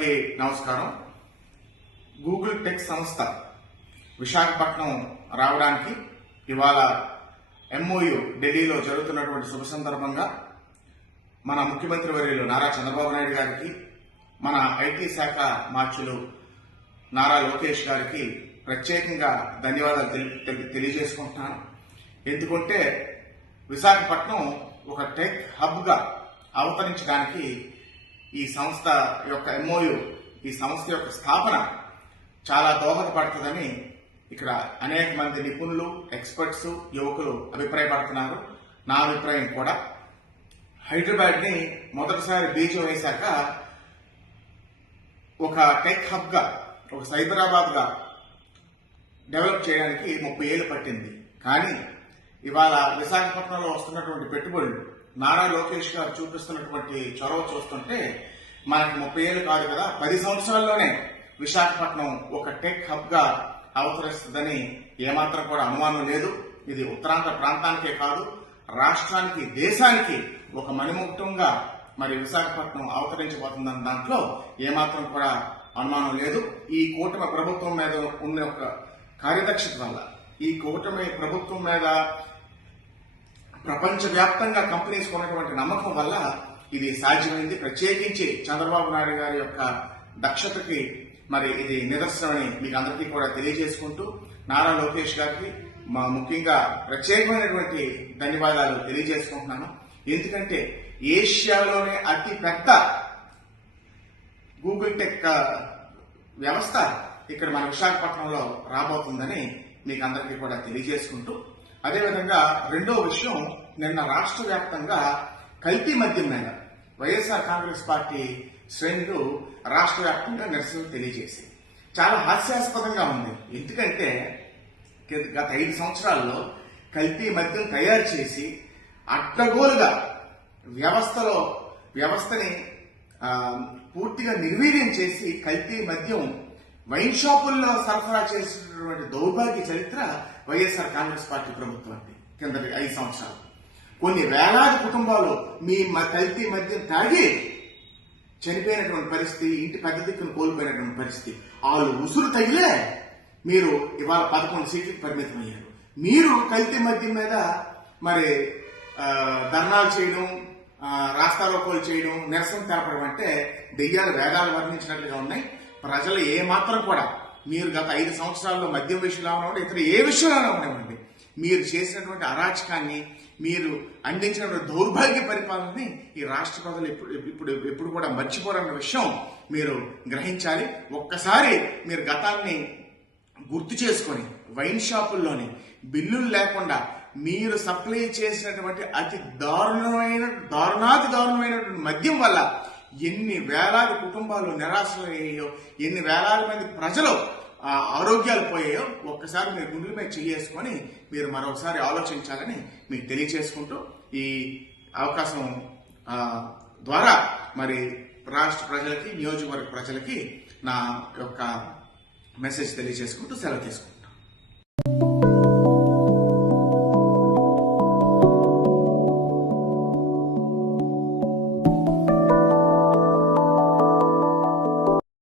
అందరికి నమస్కారం. Google tech సంస్థ విశాఖపట్నం రావడానికి ఇవాళ ఎంఓయు ఢిల్లీలో జరుగుతున్నటువంటి శుభ సందర్భంగా మన ముఖ్యమంత్రి వర్యులు నారా చంద్రబాబు నాయుడు గారికి మన ఐటీ శాఖ మార్చులు నారా లోకేష్ గారికి ప్రత్యేకంగా ధన్యవాదాలు తెలియజేసుకుంటున్నాను. ఎందుకంటే విశాఖపట్నం ఒక టెక్ హబ్గా అవతరించడానికి ఈ సంస్థ యొక్క ఎంఓయు ఈ సంస్థ యొక్క స్థాపన చాలా దోహదపడుతుందని ఇక్కడ అనేక మంది నిపుణులు ఎక్స్పర్ట్స్ యువకులు అభిప్రాయపడుతున్నారు. నా అభిప్రాయం కూడా. హైదరాబాద్ని మొదటిసారి బీజం వేశాక ఒక టెక్ హబ్గా ఒక సైబరాబాద్గా డెవలప్ చేయడానికి ముప్పై ఏళ్ళు పట్టింది. కానీ ఇవాళ విశాఖపట్నంలో వస్తున్నటువంటి పెట్టుబడులు నారా లోకేష్ గారు చూపిస్తున్నటువంటి చొరవ చూస్తుంటే మనకి ముప్పై ఏళ్ళు కాదు కదా పది సంవత్సరాల్లోనే విశాఖపట్నం ఒక టెక్ హబ్గా అవతరిస్తుందని ఏమాత్రం కూడా అనుమానం లేదు. ఇది ఉత్తరాంధ్ర ప్రాంతానికే కాదు రాష్ట్రానికి దేశానికి ఒక మణిముక్తంగా మరి విశాఖపట్నం అవతరించబోతుందన్న దాంట్లో ఏమాత్రం కూడా అనుమానం లేదు. ఈ కూటమి ప్రభుత్వం మీద ఉన్న ఒక కార్యదక్షత వల్ల ఈ కూటమి ప్రభుత్వం మీద ప్రపంచవ్యాప్తంగా కంపెనీస్ కొన్నటువంటి నమ్మకం వల్ల ఇది సాధ్యమైంది. ప్రత్యేకించి చంద్రబాబు నాయుడు గారి యొక్క దక్షతకి మరి ఇది నిదర్శనమని మీకు అందరికీ కూడా తెలియజేసుకుంటూ నారా లోకేష్ గారికి మా ముఖ్యంగా ప్రత్యేకమైనటువంటి ధన్యవాదాలు తెలియజేసుకుంటున్నాను. ఎందుకంటే ఏషియాలోనే అతి పెద్ద గూగుల్ టెక్ వ్యవస్థ ఇక్కడ మన విశాఖపట్నంలో రాబోతుందని మీకు అందరికీ కూడా తెలియజేసుకుంటూ అదేవిధంగా రెండో విషయం నిన్న రాష్ట్ర వ్యాప్తంగా కల్తీ మద్యం మీద వైఎస్ఆర్ కాంగ్రెస్ పార్టీ శ్రేణులు రాష్ట్ర వ్యాప్తంగా నిరసన తెలియజేసి చాలా హాస్యాస్పదంగా ఉంది. ఎందుకంటే గత ఐదు సంవత్సరాల్లో కల్తీ మద్యం తయారు చేసి అడ్డగోలుగా వ్యవస్థలో వ్యవస్థని పూర్తిగా నిర్వీర్యం చేసి కల్తీ మద్యం వైన్ షాపుల్లో సరఫరా చేసినటువంటి దౌర్భాగ్య చరిత్ర వైఎస్ఆర్ కాంగ్రెస్ పార్టీ ప్రభుత్వానికి కిందటి ఐదు సంవత్సరాలు. కొన్ని వేలాది కుటుంబాలు మీ మ- కల్తీ మద్యం తాగి చనిపోయినటువంటి పరిస్థితి ఇంటి పెద్ద దిక్కును కోల్పోయినటువంటి పరిస్థితి. వాళ్ళు ఉసురు తగిలే మీరు ఇవాళ పదకొండు సీట్లకు పరిమితం అయ్యారు మీరు కల్తీ మద్యం మీద మరి ధర్నాలు చేయడం రాస్తారోకోలు చేయడం నిరసన తెలపడం అంటే దెయ్యాలు వేదాలు వర్ణించినట్లుగా ఉన్నాయి. ప్రజలు ఏ మాత్రం కూడా మీరు గత ఐదు సంవత్సరాల్లో మద్యం విషయంలో ఉన్నప్పుడు ఇతర ఏ విషయంలో ఉండవండి మీరు చేసినటువంటి అరాచకాన్ని మీరు అందించినటువంటి దౌర్భాగ్య పరిపాలనని ఈ రాష్ట్ర ప్రజలు ఎప్పుడు ఇప్పుడు ఎప్పుడు కూడా మర్చిపోరన్న విషయం మీరు గ్రహించాలి. ఒక్కసారి మీరు గతాన్ని గుర్తు చేసుకొని వైన్ షాపుల్లోని బిల్లులు లేకుండా మీరు సప్లై చేసినటువంటి అతి దారుణమైన దారుణాతి దారుణమైనటువంటి మద్యం వల్ల ఎన్ని వేలాది కుటుంబాలు నిరాశలయ్యాయో ఎన్ని వేలాది మంది ప్రజలు ఆరోగ్యాలు పోయాయో ఒక్కసారి మీరు గుండెల మీద చేసుకొని మీరు మరొకసారి ఆలోచించాలని మీకు తెలియచేసుకుంటూ ఈ అవకాశం ద్వారా మరి రాష్ట్ర ప్రజలకి నియోజకవర్గ ప్రజలకి నా యొక్క మెసేజ్ తెలియజేసుకుంటూ సెలవు తీసుకుంటాను